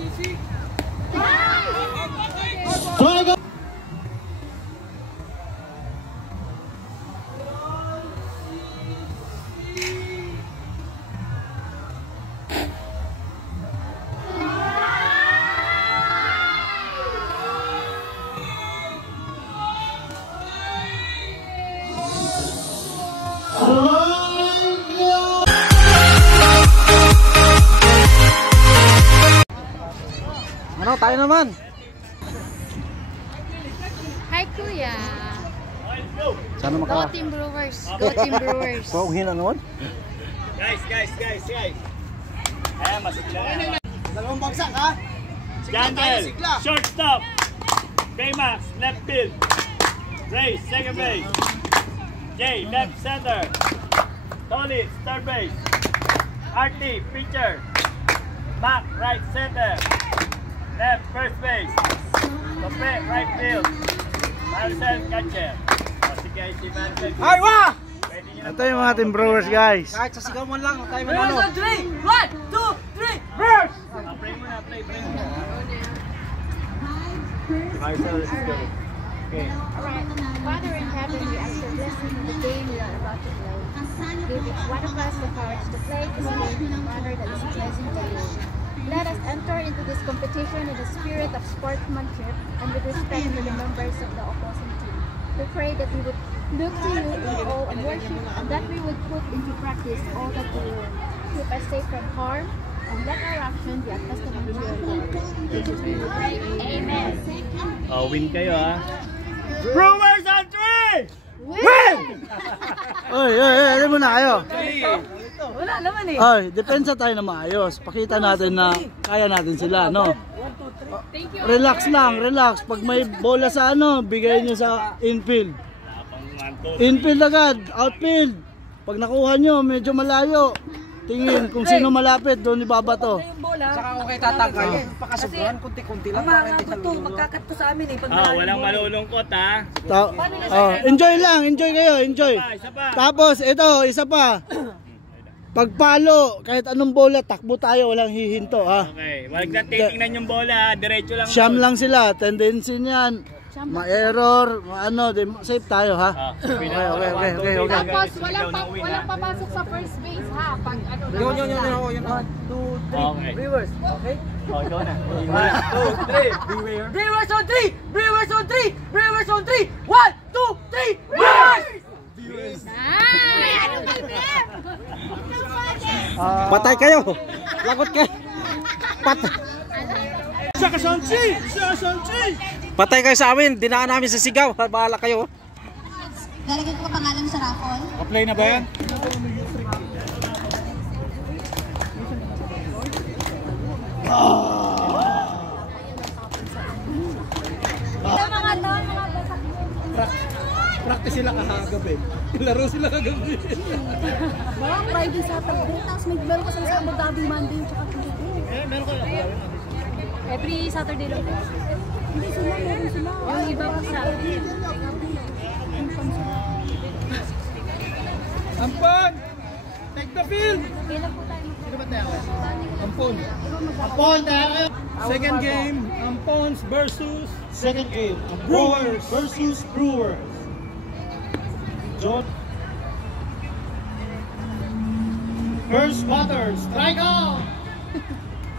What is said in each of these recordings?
Strike! Ano, tayo naman. Hi, Kuya. Sana Go Team Brewers. Go Team Brewers. Pauhin na naman. Guys. Ayan, masigla. Dalawang bagsak ha? Jandel, shortstop. Baymax, left field. Ray, second base. Jay, left center. Tolly, third base. RT, pitcher. Mac, right center. Left, first base. Tope, right field. Marcel, catcher. O sige, si Marcel. Ay, wah! Pwede nyo na Ito yung mga Team Brewers, guys. Kahit sa sigaw man lang, tayo manalo. 1, 2, 3, burst! Pray muna. Marcel, let's go. Okay. Alright. Father in heaven, we ask your blessing in the game we are about to play. Give each one of us the courage to play this game in a manner that is pleasing to you. Let us enter into this competition in the spirit of sportsmanship and with respect to the members of the opposing team. We pray that we would look to you in awe and worship, and that we would put into practice all that we learn. Keep us safe from harm, and let our actions be a testament to your word. In Jesus' name we pray. Amen. Oh, win kayo ha. Brewers on 3! Win! Oy, alam mo na kayo. Wala naman eh. Oy, depensa tayo na maayos. Pakita natin na kaya natin sila, no? Thank you. Relax lang, relax. Pag may bola sa ano, bigay nyo sa infield. Infield agad, outfield. Pag nakuha nyo, medyo malayo. Tingin kung sino malapit, doon ibabato. Saka kung kayo tatanggal, pakasubuhan, kunti-kunti lang. Magkakat to sa amin eh. Walang malulungkot ha. Enjoy lang, enjoy kayo, enjoy. Isa pa. Tapos, ito, isa pa. Pagpalo, kahit anong bola, takbo tayo, walang hihinto, ha? Okay, wag na titingnan yung bola, diretso lang. Siyam lang sila, tendency niyan. Ma-error, ano, safe tayo, ha? Okay. Tapos, walang papasok sa first base, ha? Pag ano na. Yun. 1, 2, 3, Okay. Brewers, okay? Oh, ikaw na. 1, 2, 3, beware. Brewers on 3! Brewers on 3! Brewers on 3! 1, 2, 3! Brewers! Patay kayo! Lagot kayo! Patay kayo sa amin! Dinaan namin sa sigaw! Bahala kayo! Lalagyan ko pangalan sa raffle. Pa-play na ba yan? Practice sila kahagabi. Laro sila kagabi. Bawang Friday, Saturday, tapos may meron ko sa Abu Dhabi, Monday, tsaka Tuesday. Meron ko lang. Every Saturday lang. Hindi sila, meron sila. Yung iba pa sa Ampon! Take the field! kailan po tayo? Sino ba tayo? Ampon. Ampon tayo! Second game, Ampons versus... Second game, Brewers versus Brewers. John. First batter, strike out!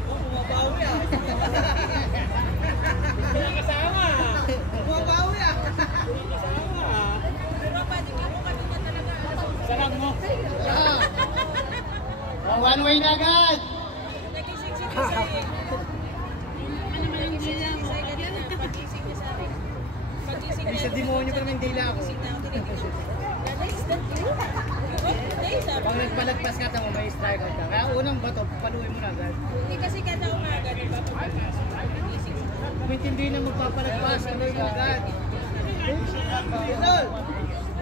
Bumabawi ah! Kasama! Bumabawi ah! Sarap mo! One way na agad! Sa demonyo pa naman dila ako. Pag nagpalagpas ka tamo, may strike out ka. Kaya unang bato, paluin mo na agad. Hindi kasi kada umaga, di ba? Kung hindi na magpapalagpas, paluin mo agad. Idol!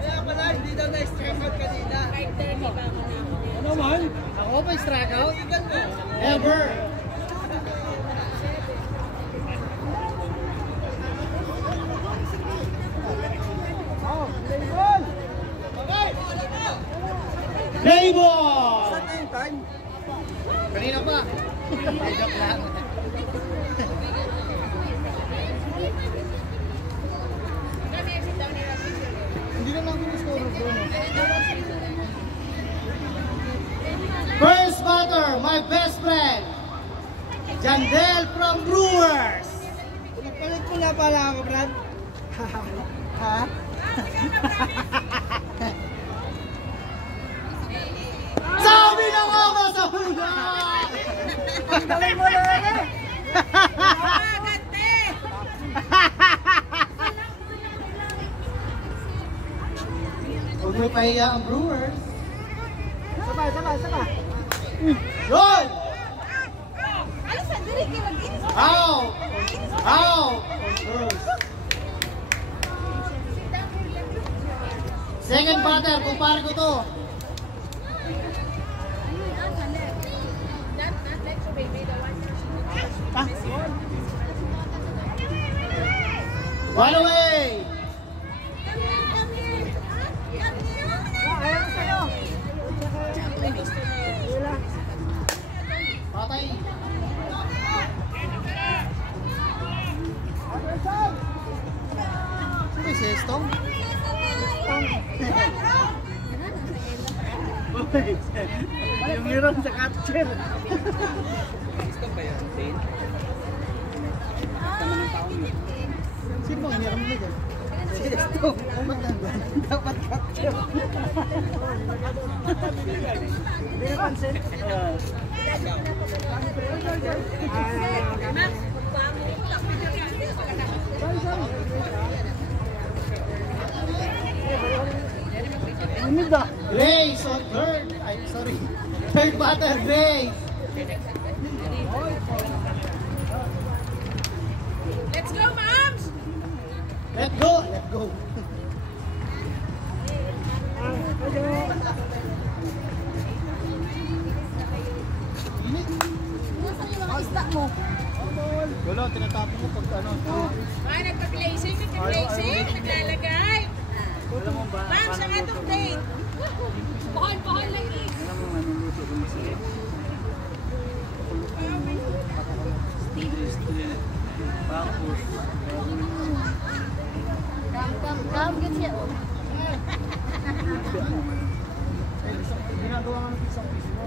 Kaya pala, hindi daw na-strike out kanina. 5:30 ba ako na ako? Ano man? Ako pa strike out? Ever! Label! Saan na yung time? Kanina pa. Joke lang. Hindi na namin score bro. First batter, my best friend, Jandel from Brewers. Palit ko na pala ako, Brad. Ha? Sabi na nga ba sa hula? Ang galing mo na eh. Huwag mo pahiya ang Brewers. Sabay. Good! Out! Out! Second batter, kumpare ko to. One away! Patay! Sino si Estong? Yung hirap sa catcher. Sino bang hiniram mo dyan? Si Estong. Dapat capture. Hindi napansin? Grace on third. Ay, sorry. Third batter, Grace. Let's go, moms! Let go. Let go. Isda mo. Wala, tinatapon mo pag ano. Ay, nagpa-placing, naglalagay. Ma'am, sa atong plate. Pohon lagi. Come, get here. Ginagawa nga ng isang piso.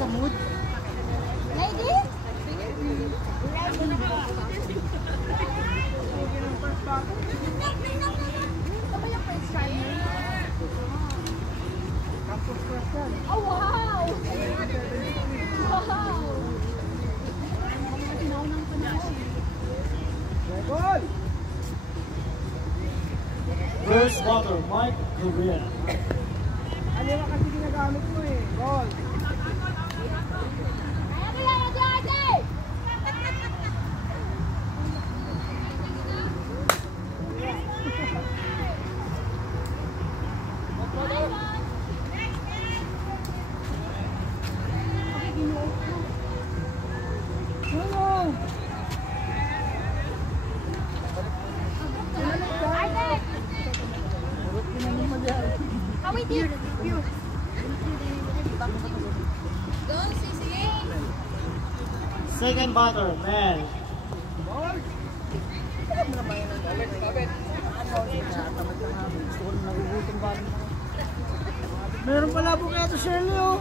Sa mood. Lady? Oh, wow! Goal! First batter, Mike Gabriel. Ano na kasi ginagamit mo eh? Goal! Second batter, man. Meron pala po kaya ito, Shirley, oh.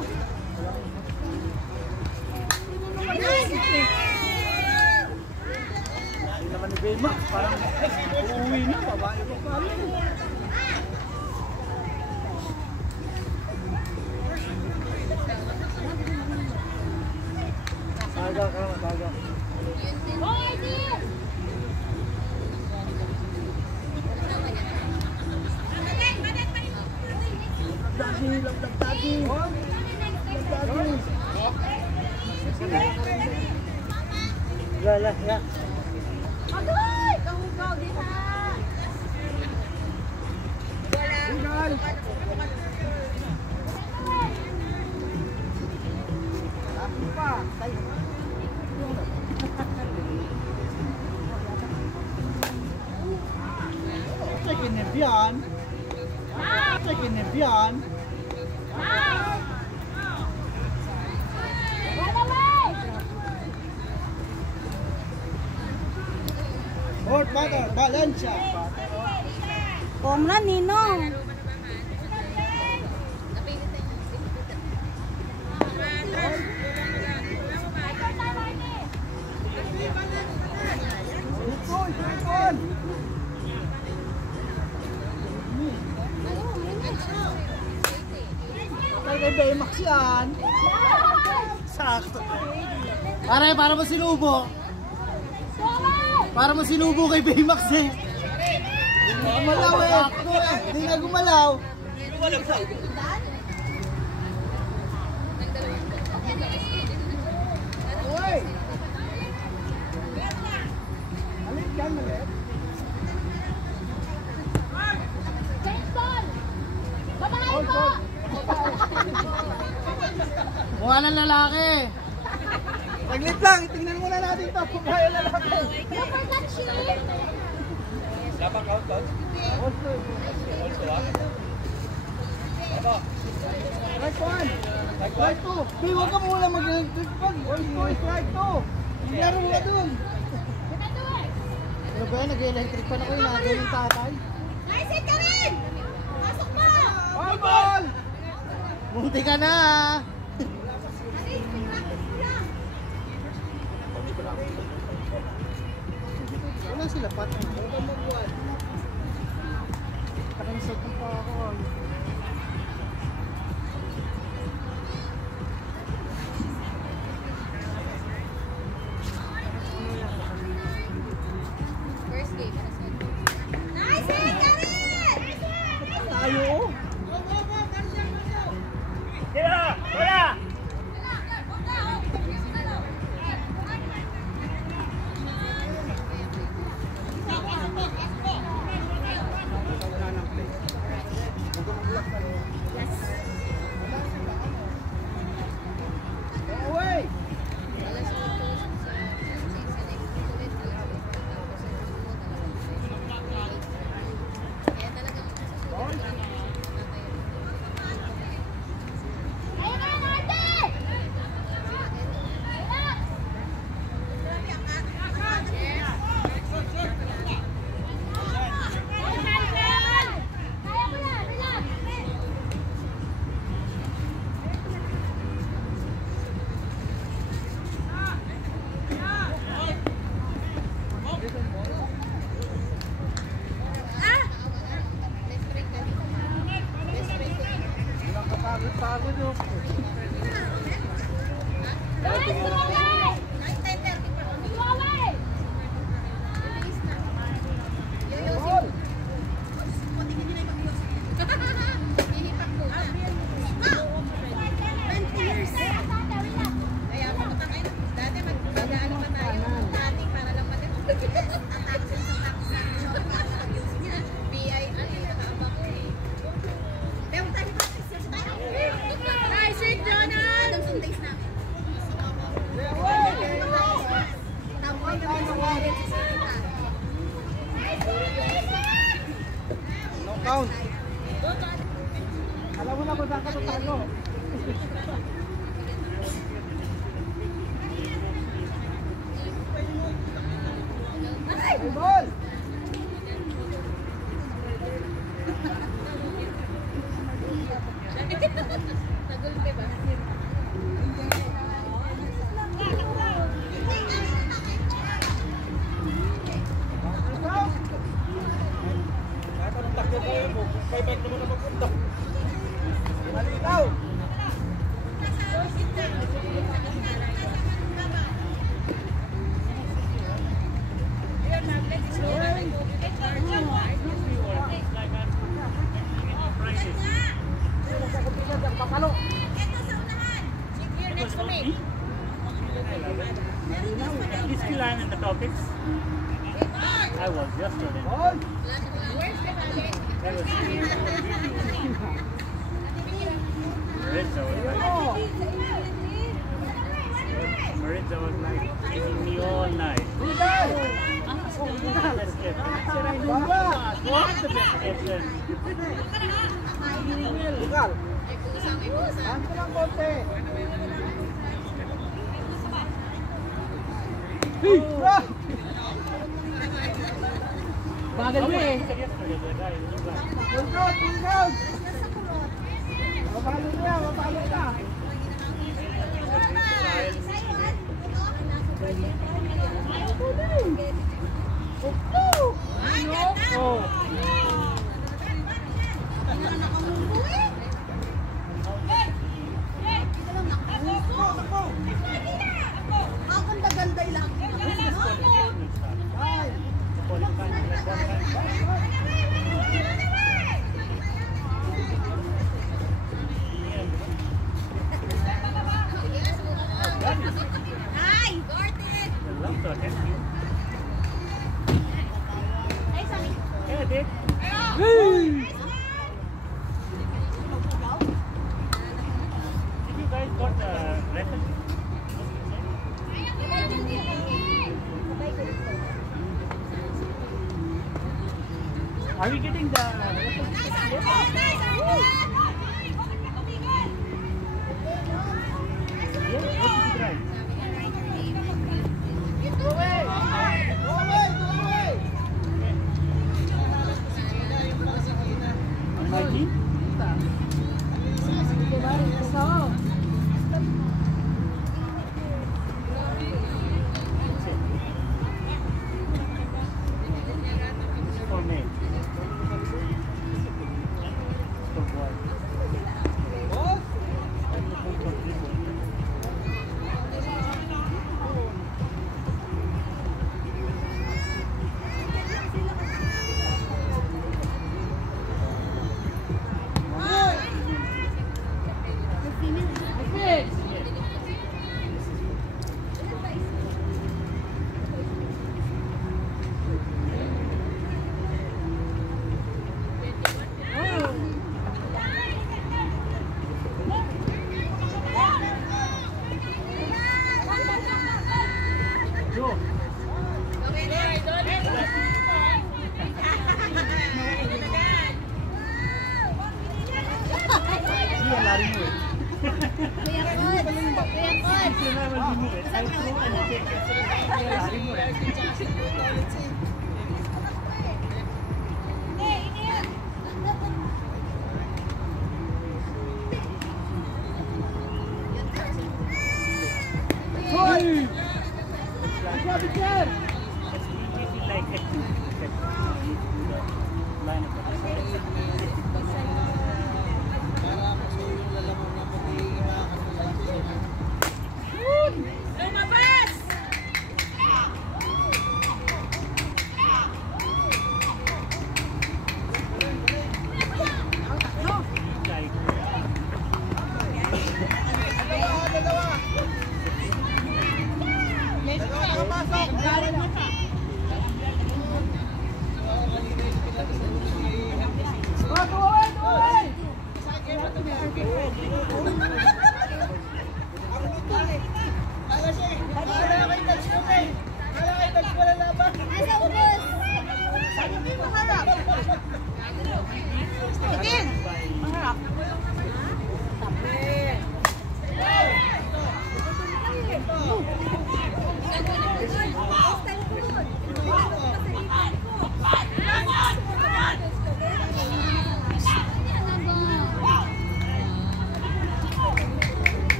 Hindi naman ni Baymax, parang uuwi na, babae pa pala. Taga ka naman, taga. Labdagi. Lala, ya. Agoy! Kahugaw din ha! Goal! Nakinip yan. Nakinip yan. Fort Butter, Valencia. Home run, Ninong. Kay Baymax yan. Sakto. Pare, para mo sinubo. Para mo sinubo kay Baymax eh. Gumalaw eh. Hindi nga gumalaw. Uy! Alit yan, malit. Babae po! Mukha ng lalaki. Saglit lang, tingnan muna natin ito kung kaya lalaki. Super touchy! Dapat out. Also Strike one. Strike two. Di, huwag ka muna mag-electric pag. Strike two. Laro mo ka dun. Ano ba yan? Nag-electric pa na ko yung nagawin ng tatay. Lyset ka rin! Pasok mo! All ball! Munti ka na. Wala sila pat. Nakansot pa ako. Lyset ka rin! Tayo. Tira! Wala! Away. Kaya ka yan, Arte! Relax! Kaya mo yan, relax! Pagod yun. Guys, tumaway! Tumaway! No count. Alam mo na kung saan ka tatago. Hey, ball! Malinaw! Is Kilan in the topics? I was yesterday. Ball! That was Rizzo. Oh! Legal. Anto lang konti. Bagal mo eh. Control, control. Mapalo niya, mapalo ka. Are we getting the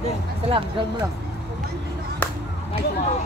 Isa lang, ground mo lang. Nice one.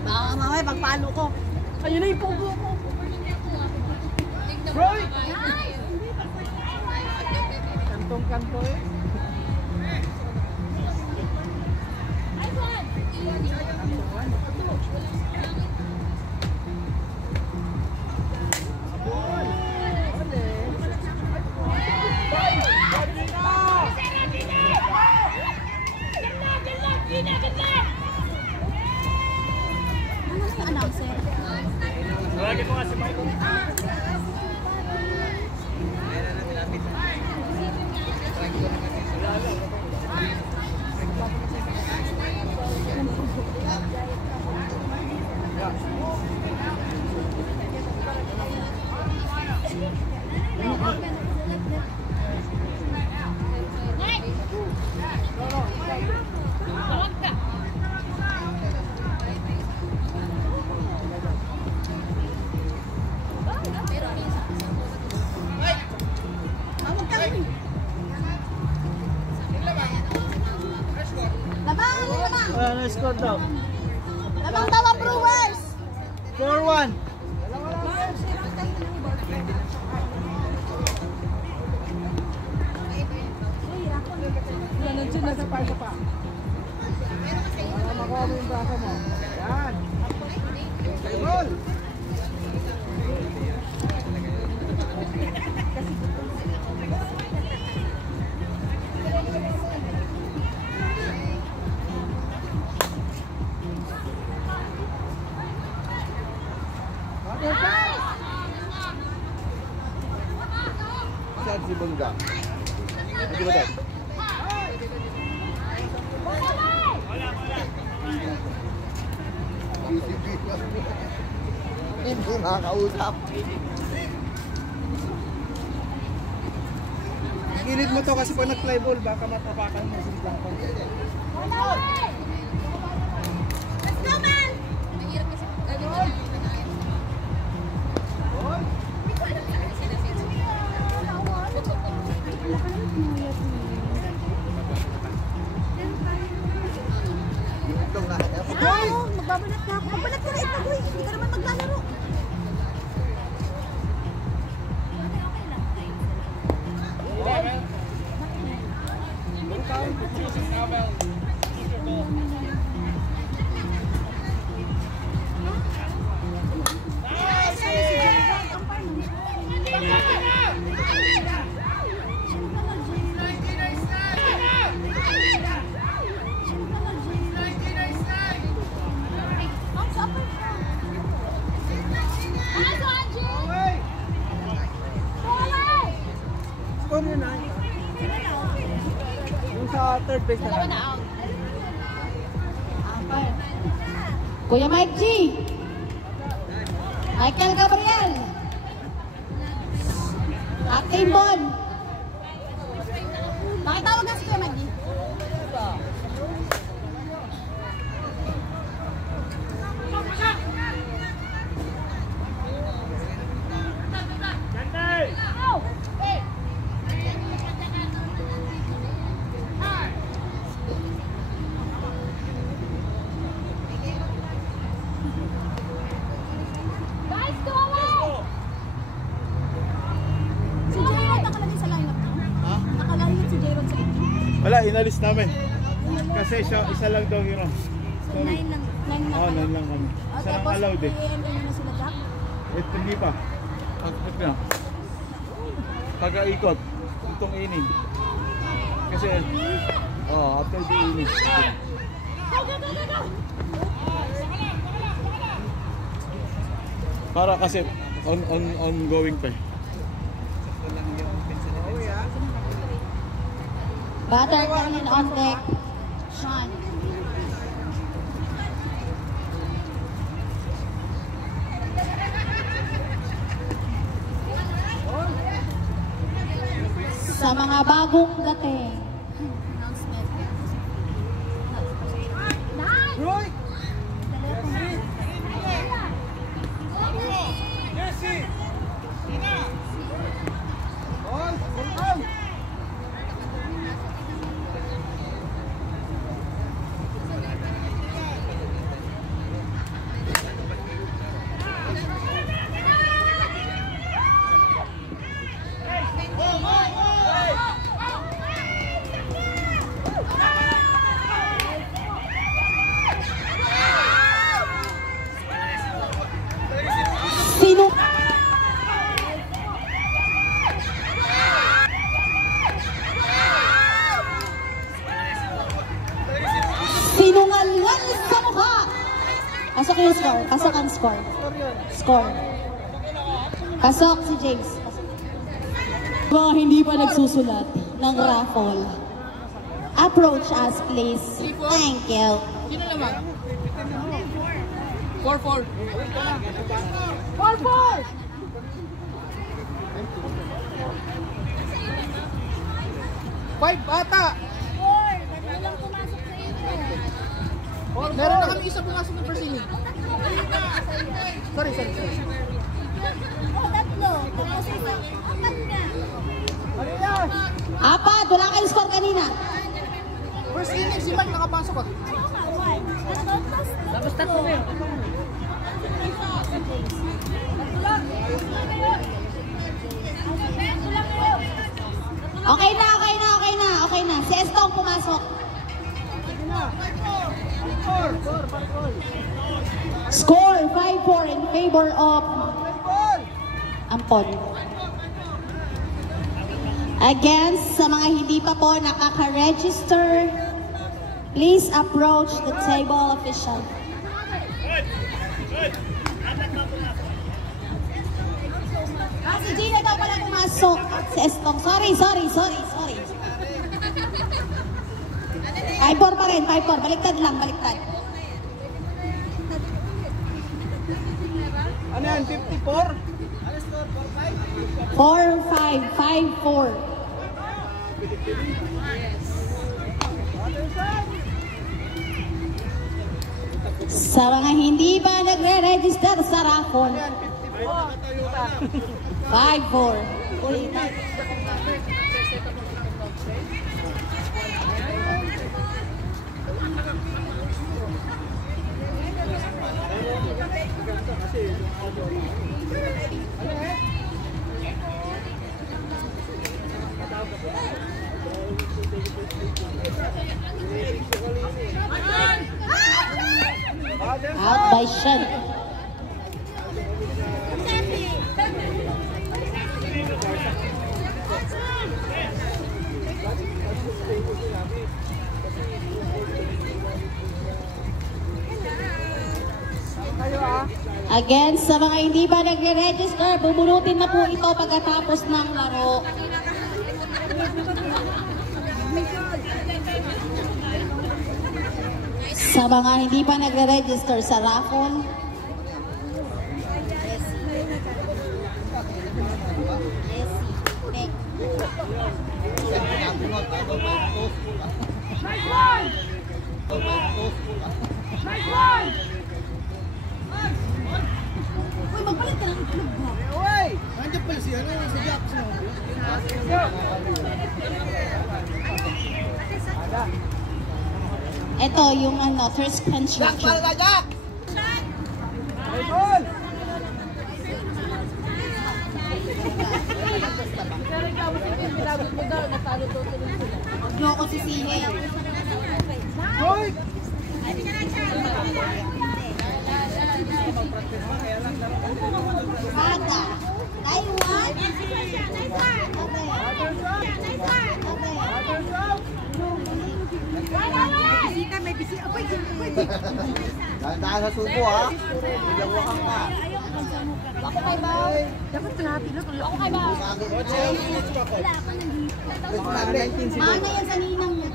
Baka mamaya pagpalo ko. Ayun na yung pogo ko. Roy! Kantong-kanto eh. Ano yung announcer? Tawagin mo nga si Michael. Ano score daw? Labang tawa Brewers! 4-1. Nandiyan na sa parko pa. Para makuha mo yung braso mo. Yan. Goal! Saan si Bungga? Hindi ba dad? Hindi makakausap. Gilid mo to kasi pag nag-fly ball, baka matapakan mo sa plangkong. Let's go, man! Magbabalat na ako. Magbalat ka na ito, boy. Hindi ka naman maglalaro. Score yun na. Yung sa third base na lang. Kuya Mike G. Michael Gabriel. At Team Bon. Pakitawag na si Kuya Mike G. Kaya inalis namin. Kasi siya, isa lang daw hero. Sorry. 9 lang. 9 lang. Oo, 9 lang kami. Isa lang Tapos, allowed eh. i-enter nyo na sila, Jack? Hindi pa. Pag na. Pag-ikot. Itong inning. Kasi, after the inning. Para kasi ongoing pa eh. Batter coming on deck. Sean. Sa mga bagong dating. Announcement. Roy! Sino? Sinungalingan sa mukha. Pasok yung score. Pasok ang score. Score. Pasok si James. Mga hindi pa nagsusulat ng raffle, approach us please. Thank you. Sino naman? 4-4. 4-4! Five bata! Walang pumasok sa inyo. Meron na kami isa pumasok ng first inning. Sorry. Oh, tatlo. Tapos isa. Apat na. Apat, wala kayong score kanina. First inning si Mike nakapasok ah. Tapos tatlo. Okay na. Si Estong pumasok. Score 5-4 in favor of Ampon. Against sa mga hindi pa po nakaka-register, please approach the table official. Si Gina daw pala pumasok. Si Estong. Sorry. 5-4 pa rin, 5-4. Baliktad lang. Ano yan? 54? 4-5, 5-4. Sa mga hindi pa nagre-register sa raffle, 5-4. Ulitin. Out by Shen. Again, sa mga hindi pa nagre-register, bubulutin na po ito pagkatapos ng laro. Sa mga hindi pa nagre-register sa raffle, uy, magpalit ka ng itlog ba? Uy! Nandiyan pala si Japs no? Ito yung first construction. Jack! Hey, ball! Pero ikaw, pinabot mo daw, natalo daw sila. niyo ako sisihin. Bata. Taiwan. Bisita, may bisita. Dahan sa subo ha. Bilawakan ka. Ako kay Bao. Dapat kalapit na. Ako kay Bao. Mana yan sa ninang niya.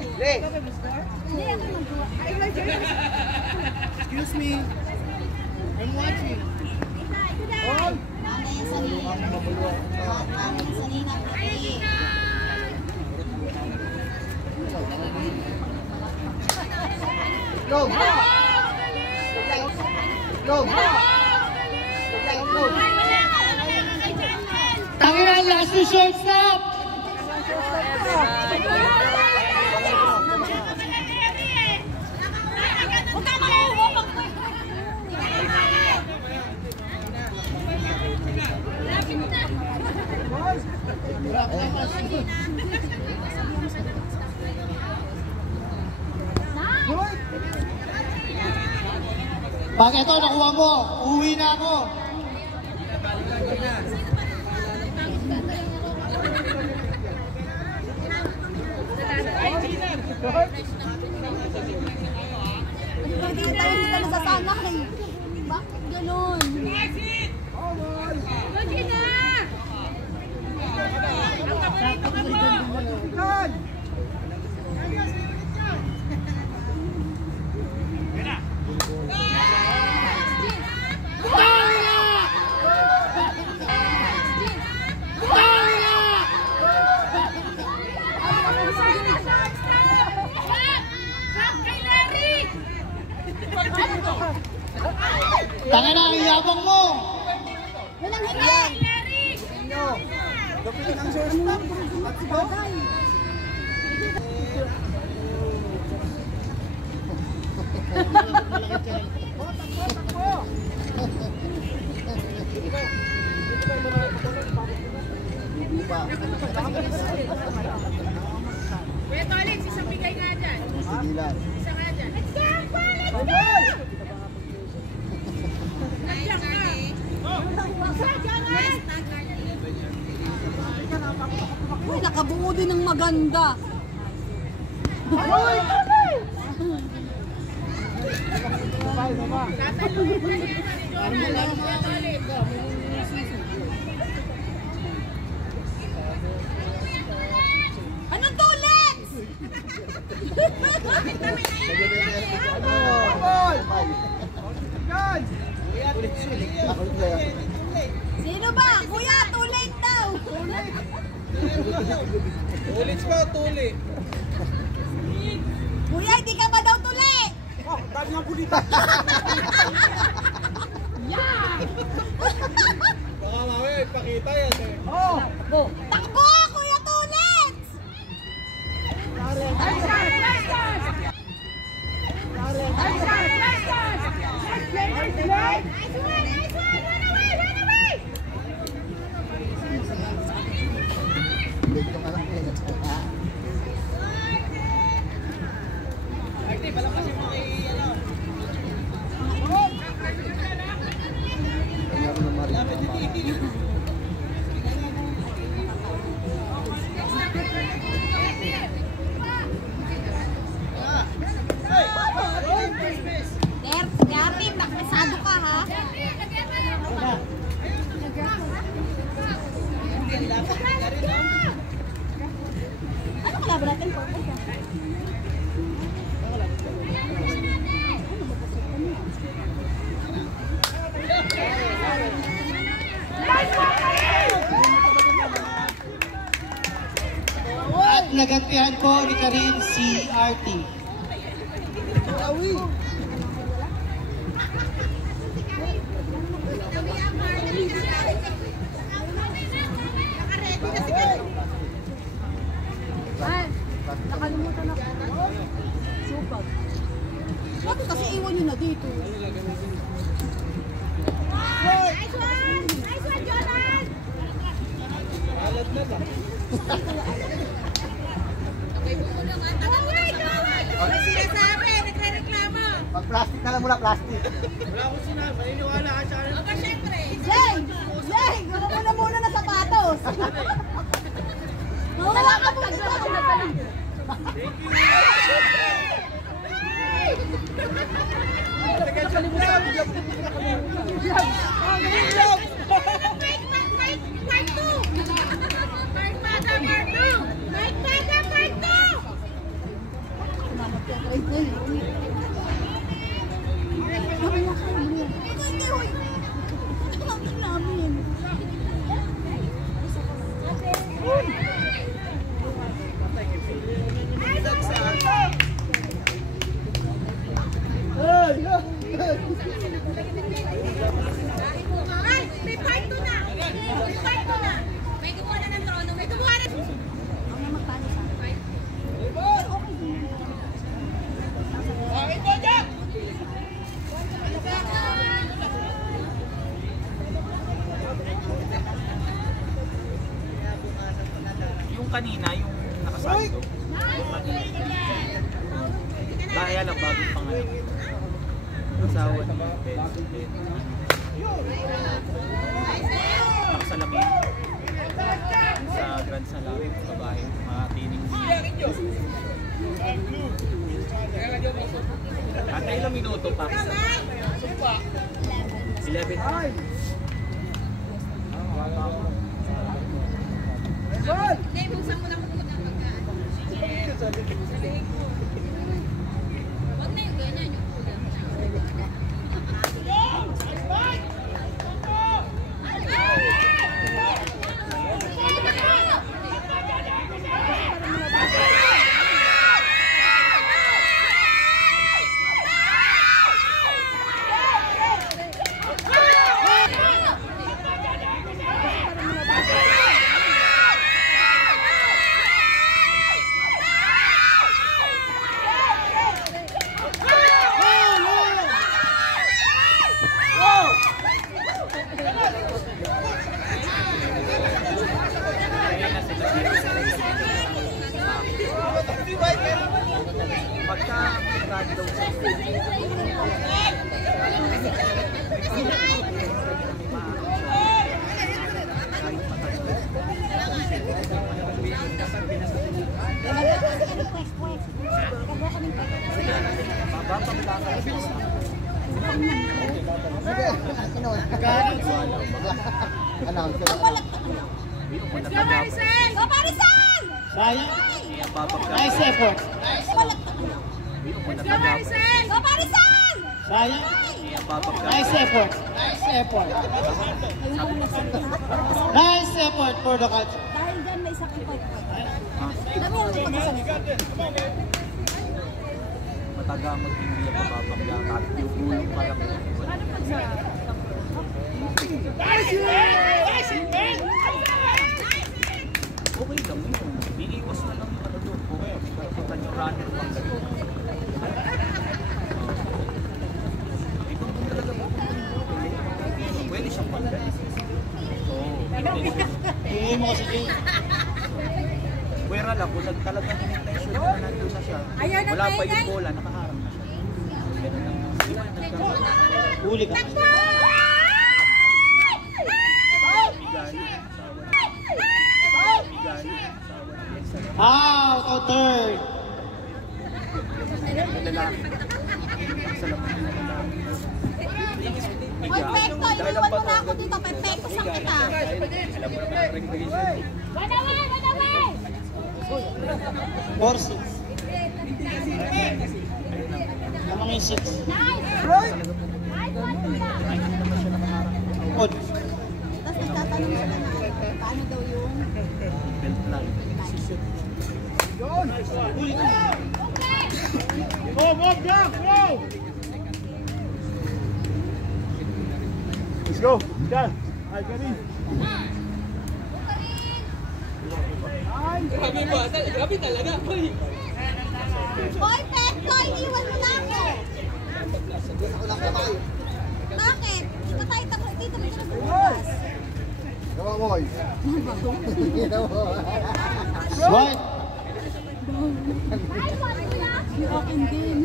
Excuse me. I'm watching. Mana yan sa ninang. Mana yan sa ninang. Go! Go! Go! Tangina, last to shortstop! Pag ito nakuha mo, uwi na ako. Hindi tayo nasasanay. Bakit ganun? Tangina, ang yabang mo! Walang hindi! Gapitin ang shortstop. At go! Kuya Tolix, isang bigay nga dyan. Sigilan. Isa nga dyan. Let's go! Let's go! Nandiyan ka. Uy, nakabuo din ng maganda. Anong tulit? Sino ba? Kuya, tulit daw. Tulit pa, tulit. Kuya, hindi ka ba daw tuli? Oh, dami ng kulita. Baka mamaya ipakita yan eh. Oh! Takbo, Kuya Tulit! Gabi, pakasado ka ha? Ano kalaban natin po? At nagantihan po ni Karin si Artie. Nakalimutan ako. Supag. Bakit kasi iwan nyo na dito? Nice one! Nice one, Jordan! Alat na lang. Okay, buko lang Mag-plastic na lang muna, plastic. Wala akong sinabi, maniniwala ka sa akin. Aba, syempre. Jay! Jay! Gawin mo muna ng sapatos. Mawala ka po dito. Yung kanina, yung nakasando. Kaya lang bagong pangalan. Asawa ni Ben. Nakasalamin. Sa Grand Salamin, babae, mga tining. At ilang minuto pa. 11. Buksan mo lang muna pagkaan. Huwag na yung ganyan yung kulang. Pagka marami daw sa Sayang. Nice effort. Sayang. Nice effort. Nice effort. Nice effort for the coach. Dahil dyan may sacrifice. Dami ang pagkasalit. matagamot hindi ang mapapangga kahit yung gulong pa lang. Okay lang yun. Iniiwas na lang yung ano doon. Okay, kita nyo runner pang gano'n. Ito kung talaga mo. Pwede siyang pangga. Tingin mo kasi Jay. Pwera lang, kung talagang in-intention na nandun na siya, wala pa yung bola, nakaharap na siya. Ganun lang. Huli ka. Out o third. Perfecto, iwan mo na ako dito. Perfecto sa kita. Alam mo naman ang regulation. Run away! Run away! 4-6. Namang yung 6. Nice! Nice one, kuya! Good. Tapos nagtatanong sila na paano daw yung... Belt line. Huli ka. Go, move down, go! Let's go. Done. Ay, galing. Grabe talaga, boy! Perfecto! Iwan mo na ako! Bakit? Dito tayo tapos dito mo sa bukas. Gawa mo, boy. Right. Nice one, kuya! Yung akin din.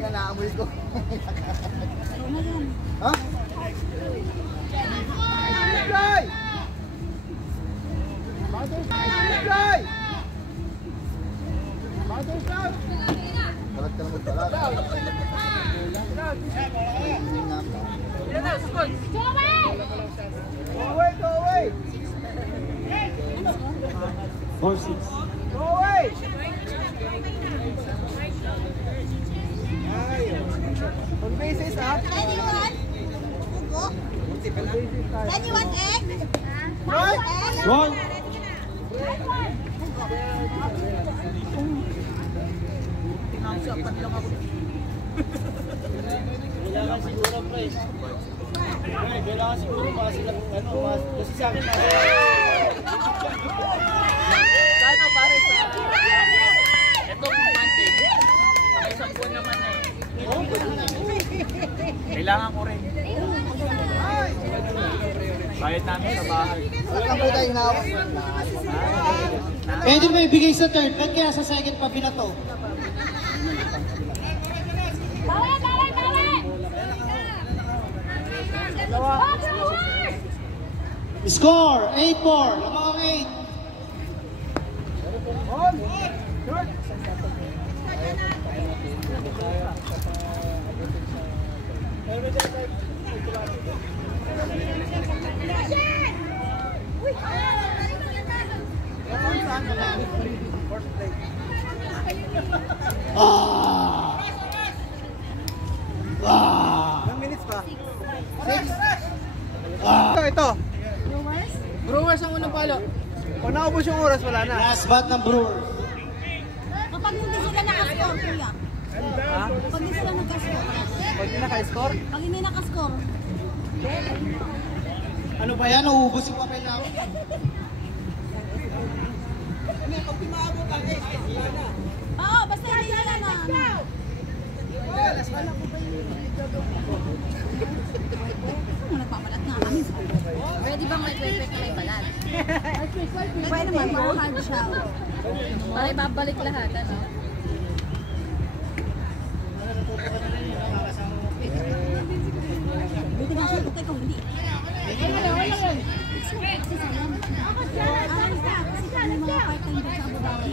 Teka, naamoy ko. Ha? Guy! Guy! Balat ka naman balat. Go away! Go away! 4-6. Go away! On basis, ha? Anyone? Ugo? Anyone egg? Right? Roll! Tinangsapan lang ako. Kailangan siguro, pre. Kailangan siguro mga sila kung ano, kasi sa akin Sana pare sa itong monthing, may isang buwan naman na eh. Kailangan ko rin. Bayad namin sa bahay. Pwede mo ibigay sa third, ba't kaya sa second pa binato? Score, 8-4, lamang 8. Ilang minutes pa? 6? Ito. Brewers ang unang palo. Pag naubos yung oras, wala na. Last bat ng Brewers. Kapag hindi sila nakascore, kuya. Ha? Kapag hindi sila nakascore. Pag hindi naka-score? Pag hindi nakascore. Ano ba yan? Nauubos yung papel na ako. Oo, basta hindi nila na. Nagpapalat nga kami. Pwede bang may kwepet na may balat? Pwede naman, para hard shell. Para ibabalik lahat, ano? Buti nga siya, buti ko hindi. Mga part-time din sa Abu Dhabi.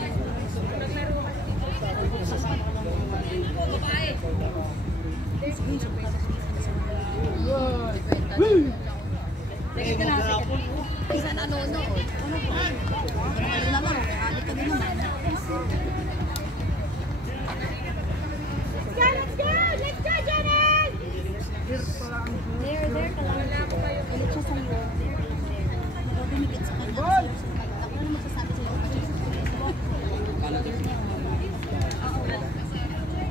Isa nanonood. Ano naman, adik ka din naman. Galit siya sa'yo. Pero dumikit sa kanya. Ako na magsasabi sa'yo.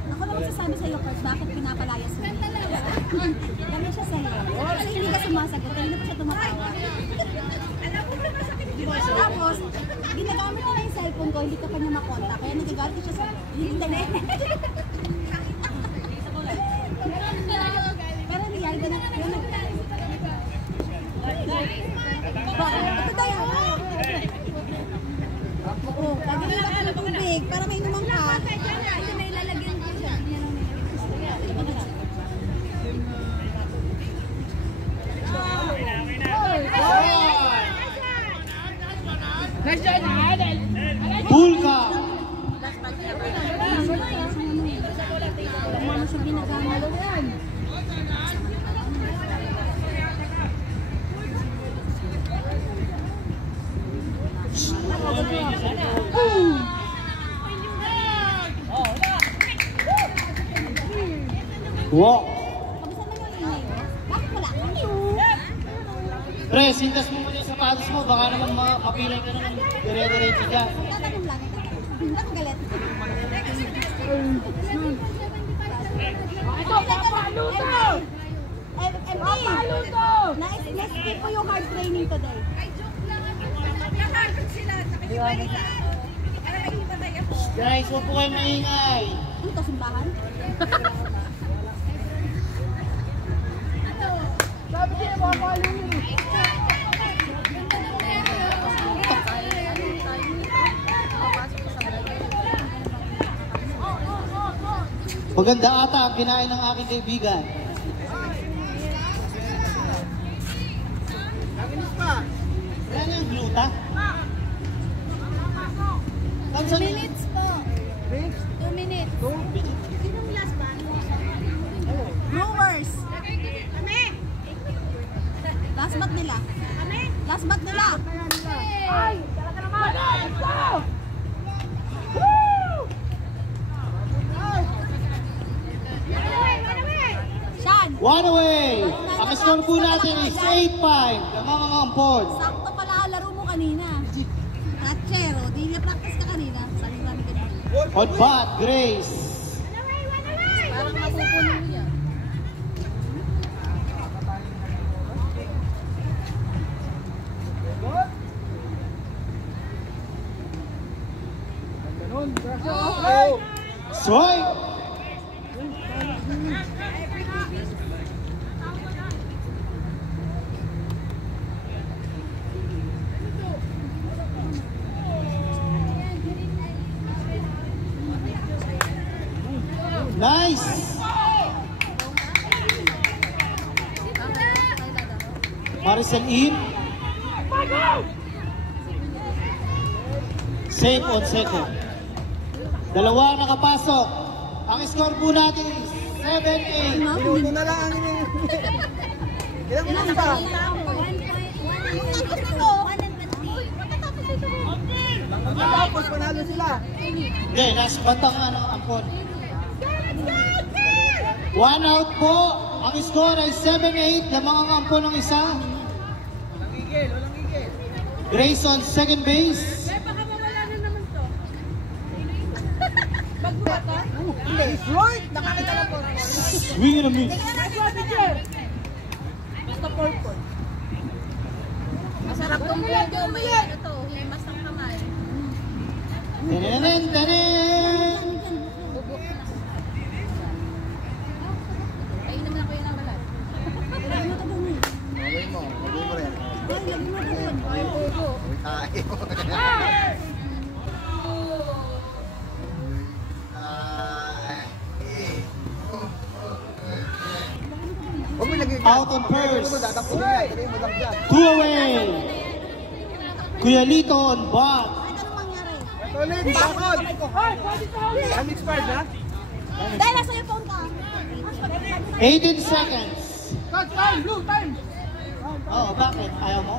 Ako na magsasabi sa'yo, Kurt, bakit pinapalayas mo? Galit siya sa'yo. Kasi hindi ka sumasagot, hindi pa siya tumatawa. Tapos, ginagamit ko na yung cellphone ko, hindi ka pa niya makontak. Kaya nagagalit siya sa internet. Pero real, ganun. Ito tayo. Oo, lagyan lang ng tubig para may inuman ka. Ito na ilalagyan ko siya. Bulka! Ano siya ginagamit? Walk! Kamusta naman yung ingay mo? Bakit wala? Pre, sintas mo muna yung sapatos mo, baka naman mapilay ka naman. Dire-diretso ka. Tatanong lang. Ang galit. Ito, papalo to! Papalo to! Na-skip ko yung hard training today. Ay, joke lang. Nakagod sila. Guys, huwag po kayo maingay. Ano to, simbahan? Sabi niya, papalo yun. Maganda ata ang kinain ng aking kaibigan. Yan yung gluta. 2 minutes po. 2 minutes. Sinong last ba? Brewers. Kami. Last bat nila. Kami. Last bat nila. Ay, talaga naman. Let's go! Woo! Shan. 1 away. Ang score po natin is 8-5. Kamangangambon. Sakto pala ang laro mo kanina. Ratchero, di niya practice ka kanina. Sabi namin kanina. On bat, Grace. Parang mapupuno niya. Strike. Nice. Maricel in. Safe on second. Dalawa nakapasok. Ang score po natin is 7-8. Minuto na lang ang ilang minuto pa? Tapos panalo sila. Hindi, nasa batang ampon. 1 out po. Ang score ay 7-8. Lamang ang ampon ng isa. Walang igil, walang igil. Grace on second base. Hindi, Floyd! Nakakita lang po. Swing and a miss. Basta purple. Masarap tong video. May ano to, himas ng kamay. Tenen, tenen. Ayun naman ako yun ang balat. Gawin mo rin. Out on first. 2 away. Kuya Lito on bat. Ulit, bakod! Time expired na? Dahil nasa iyo phone ka. 18 seconds. Time! Blue! Time! Oh, bakit? Ayaw mo?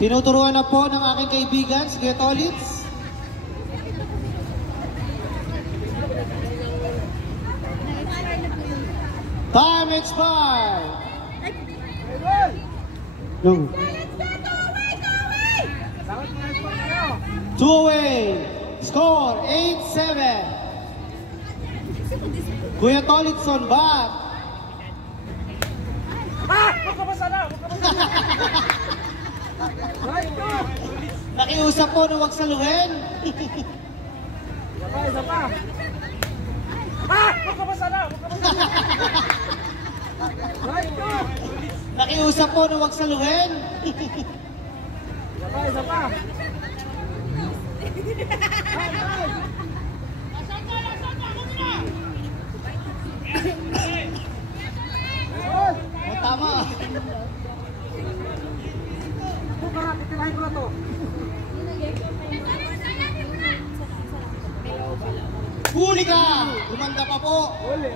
Tinuturuan na po ng aking kaibigan, si Kuya Tolitz. Time expired. Go. 2 away. Score 8-7. Kuya Tolitz on bat. Nakiusap po na huwag saluhin. Isa pa! Nakiusap po na huwag saluhin. Isa pa! Oh, tama. Titirahin ko na to. Huli ka! Lumanda pa po. Uli.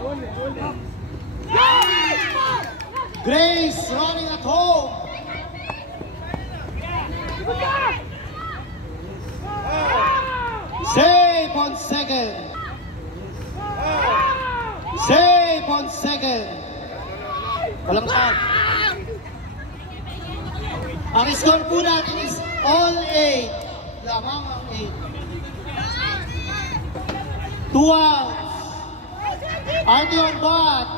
Grace running at home. Save on second. Save on second. Walang out. Ang score po natin is all 8. Lamang ang 8. 2 outs. Artie on bat.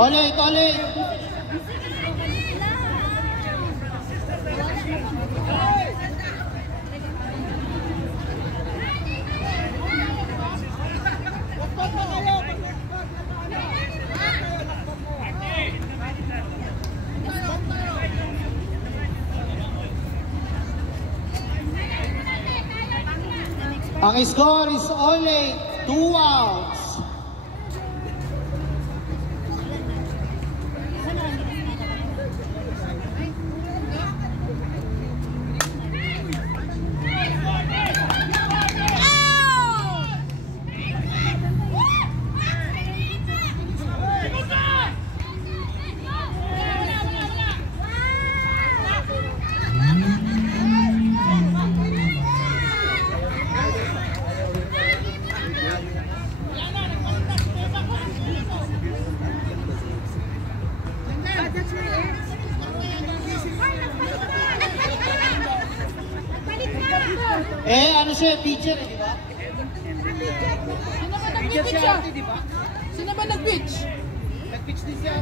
Ulit. Ang score is only 2 outs. Ano siya, teacher, di ba? Sino ba nag-pitch? Nag-pitch din siya.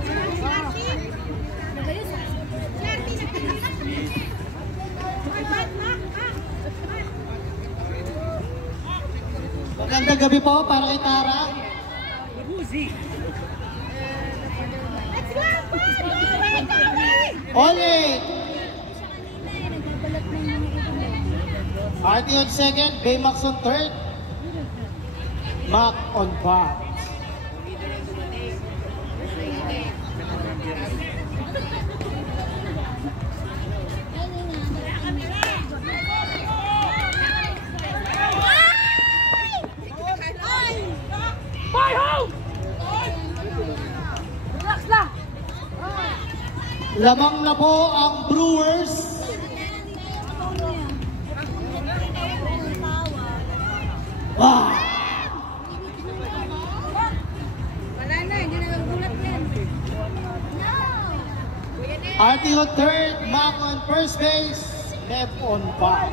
Magandang gabi po para kay Tara. Ole! RT on second, Baymax on third, Mac on bat. Lamang na po ang Brewers. Wow! Wala na, hindi na nagbulat yan. RT on third, Mac on first base, Nev on bat.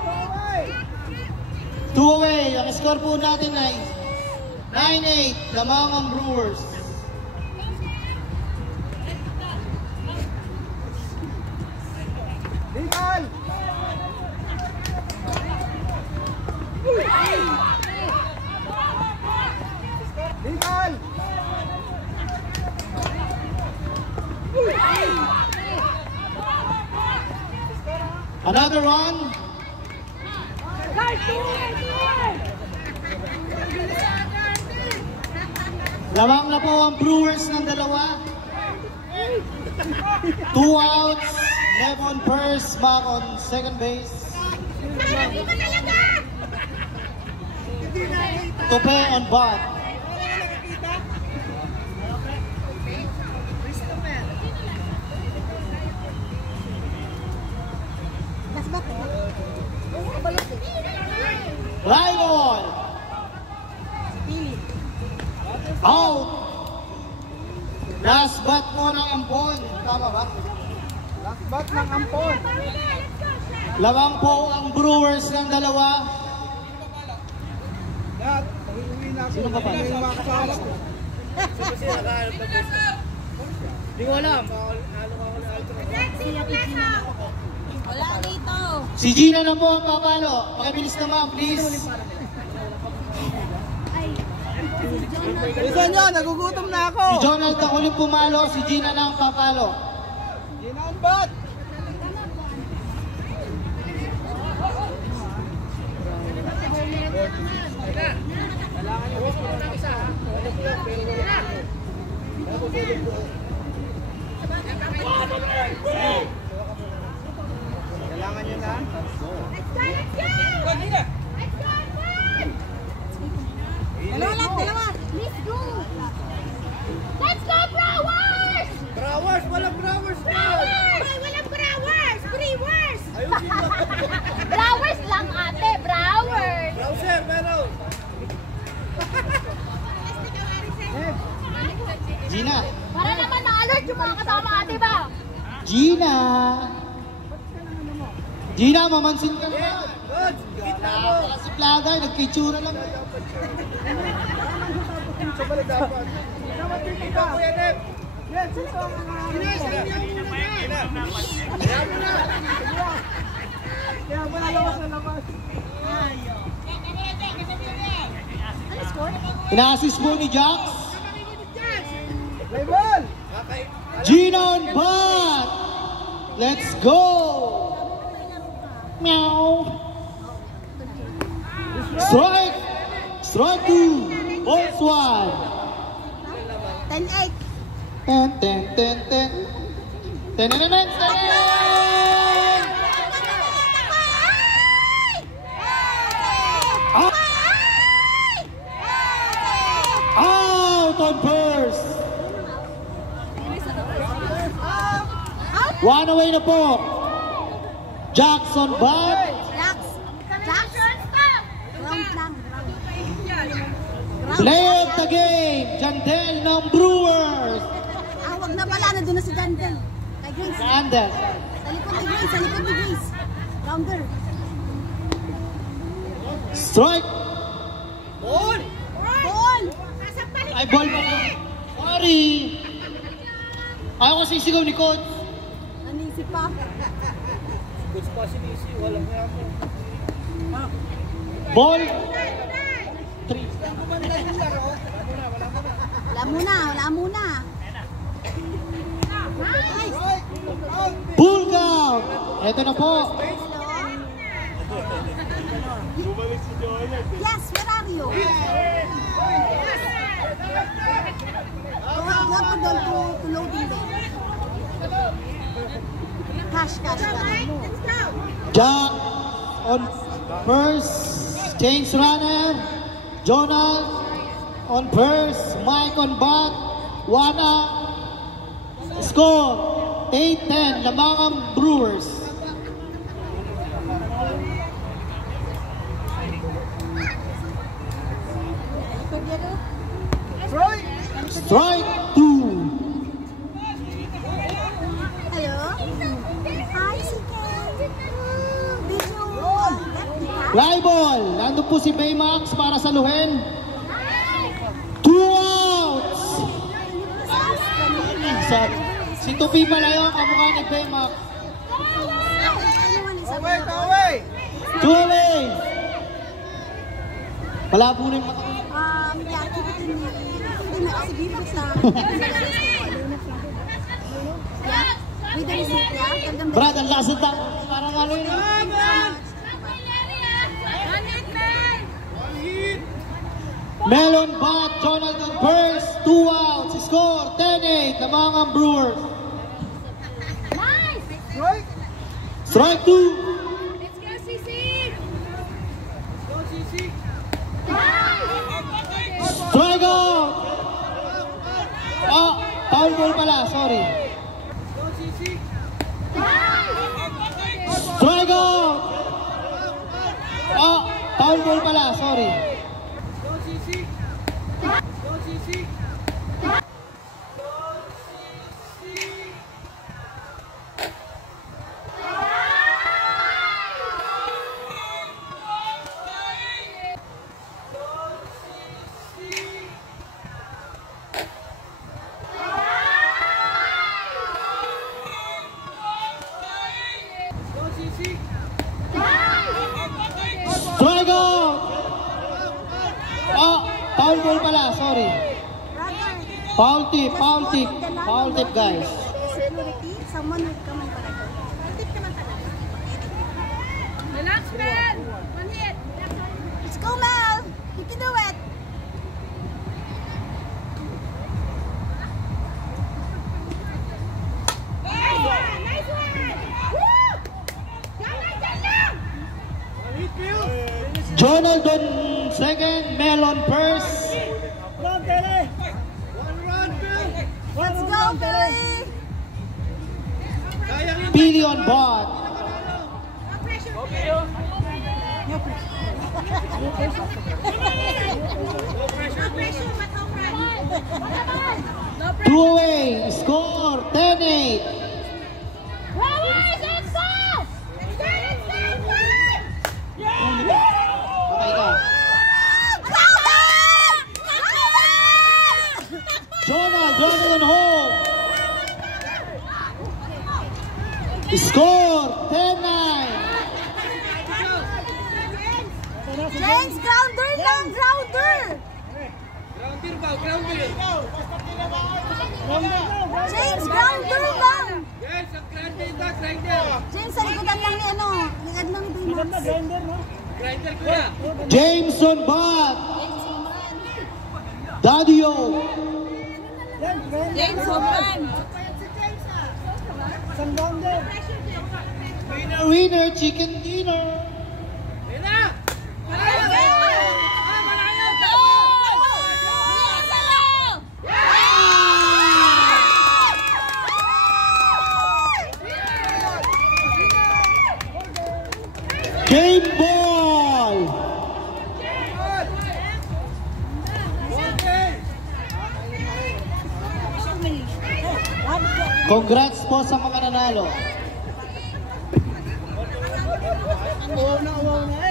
2 away, ang score po natin ay 9-8, lamang ang Brewers. Tingnan! Tingnan! Another one. Lamang na po ang Brewers ng dalawa. 2 outs, Nev on first, Mac on second base. Tope on bat. Fly ball. Out. Last bat mo ng ampon. Tama ba? Last bat ng ampon. Lamang po ang Brewers ng dalawa. Dad, uwi na ako. Sino ka pa? Hindi yung mga kasama ko. Hindi ko alam. Wala dito. Si Gina na po ang papalo. Pakibilis naman, please. Isa nyo, nagugutom na ako. Si Jonald ang huling pumalo, si Gina na ang papalo. Gina on bat. Kailangan nyo na. Dalawa. Let's go. Let's go, Brewers! Brewers, walang Brewers na. Hoy, walang Brewers! Brewers! Brewers lang, ate. Brewers! Browser, meron. Gina. Para naman na-alert yung mga kasama, ate ba? Gina. Gina, mamansin ka naman. Good. Kita mo. Kasi plagay, nagpitsura lang. Sa balik dapat. Kita mo yan, Nep. Yes, ito ang kaya mo na labas na labas. Ina-assist mo ni Jax. Play ball. Gina on bat. Let's go. Meow. Strike Strike 2. Balls 1. 10-8. 10, 10, 10, 10. 10, 10, 10, 10. Out on first. One away na po. Jackson bat. Play of the game. Jandel ng Brewers. Wag na pala. Nandun na si Jandel. Kay Grace. Jandel. Sa likod ni Grace. Sa likod ni Grace. Rounder. Strike. Ball! Ball! Ay, ball pa po. Sorry. Ayaw kasi sigaw ni Coach. Nanisip pa. Coach pa si Nisi, walang nga mo. Ball. 3. Wala muna. Wala muna. Nice. Full count. Ito na po. Yes, where are you? Go to loading bay. Cash. Jack on first. Change runner. Jonah on first. Mike on bat. 1 out. Score 8-10. Lamangang Brewers. Strike 2. Hello? Hi, CK. Fly ball. Nandun po si Baymax para saluhin. 2 outs. Si Tupi pala yun, kamukha ni Baymax. Away! 2 away. Malabo na yung mata. Brad, ang lakas na parang ano yun. Melon bat, Jonathan first, 2 outs, score 10-8, Lamangang Brewers. Strike 2. Let's go, CC! Go, Sisi! Strike out. Foul ball pala, sorry. Go, Sisi! Strike out. Foul ball pala, sorry. Go, Sisi! Go, Sisi! Strike out. Foul ball pala, sorry. Foul tip guys. Security, someone will come and correct us. Tip naman talaga. Relax, man! 1 hit! Let's go, Mel! You can do it! Nice one! Woo! Diyan lang! Jonathan second, Melon first. Let's go, Billy! Billy on board. No pressure, but home run. 2 away, score 10-8. Okay ka. Jonathan home. Score 10-9. James, grounder lang, grounder! Grounder ba? Grounder! James, grounder lang! Yes, ang grinder na, grinder! James, sa likodan lang ni Grinder kuya! Jameson bat. Daddy-O. James, Hoffman. Winner, chicken dinner. Game ball. Congrats po sa mga nanalo. Uwaw na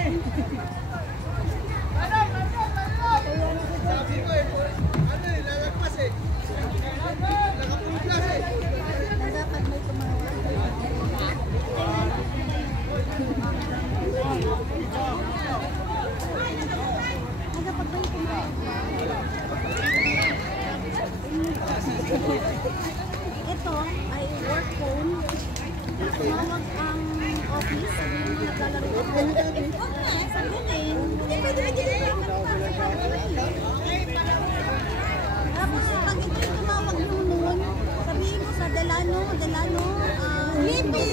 eh. Sabi ko eh, ano eh, lalagpas eh. Nakapulgas eh. Dapat may tumawa. Ito ay work phone. Tumawag ang office, sabihin mo naglalaro ako. Sabihin, hindi pwede tapos pag ito yung tumawag mo noon, sabihin mo sa Delano, hindi.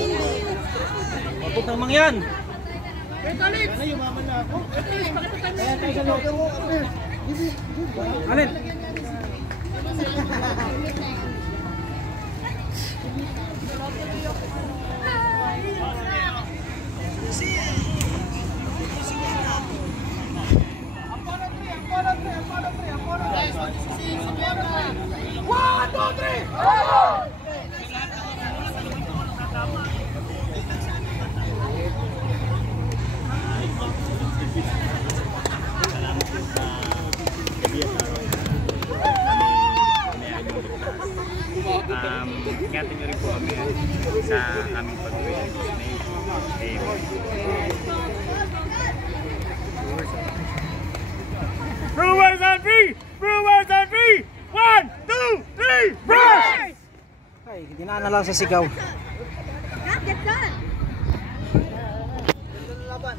Mabot ng mangyan. Ano, yumaman na ako? Kaya tayo sa loob ko. Alin? Ingatan nyo rin po kami sa aming pag-uwi. Brewers on three! Brewers on three! 1, 2, 3, Brewers! Ay, dinaan na lang sa sigaw. Get done. Laban.